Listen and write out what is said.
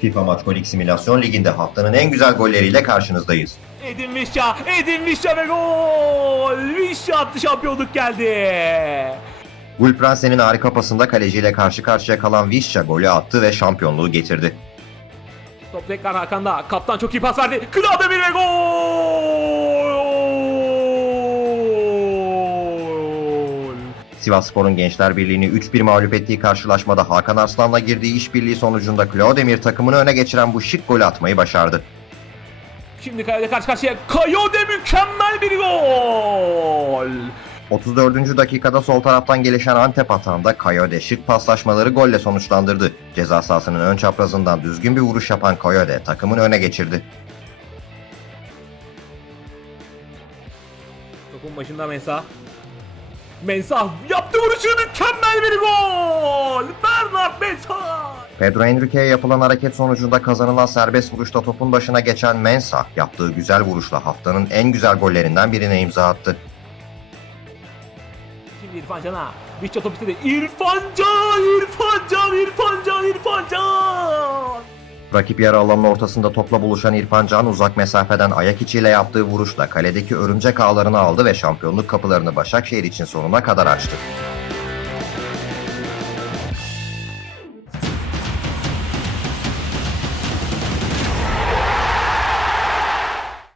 FIFA Maçkolik Simülasyon Ligi'nde haftanın en güzel golleriyle karşınızdayız. Edin Vişça, Edin Vişça ve gol! Vişça attı şampiyonluk geldi. Gulprensen'in harika pasında kaleciyle karşı karşıya kalan Visca golü attı ve şampiyonluğu getirdi. Top tekrar Hakan'da. Kaptan çok iyi pas verdi. Kılavda bir ve gol! Sivasspor'un Gençler Birliği'ni 3-1 mağlup ettiği karşılaşmada Hakan Arslan'la girdiği işbirliği sonucunda Klodemir takımını öne geçiren bu şık golü atmayı başardı. Şimdi Kaya'da karşı karşıya. Kayode mükemmel bir gol! 34. dakikada sol taraftan gelişen Antep atağında Kayode şık paslaşmaları golle sonuçlandırdı. Ceza sahasının ön çaprazından düzgün bir vuruş yapan Kayode takımını öne geçirdi. Topun başında Mensah. Mensah yaptı vuruşu mükemmel bir gol! Bernard Mensah! Pedro Henrique'ye yapılan hareket sonucunda kazanılan serbest vuruşta topun başına geçen Mensah yaptığı güzel vuruşla haftanın en güzel gollerinden birine imza attı. Şimdi İrfan Can'a. Vişça top istedi. İrfan Can! İrfan Can! İrfan Can! Rakip yarı alanın ortasında topla buluşan İrfan Can uzak mesafeden ayak içiyle yaptığı vuruşla kaledeki örümcek ağlarını aldı ve şampiyonluk kapılarını Başakşehir için sonuna kadar açtı.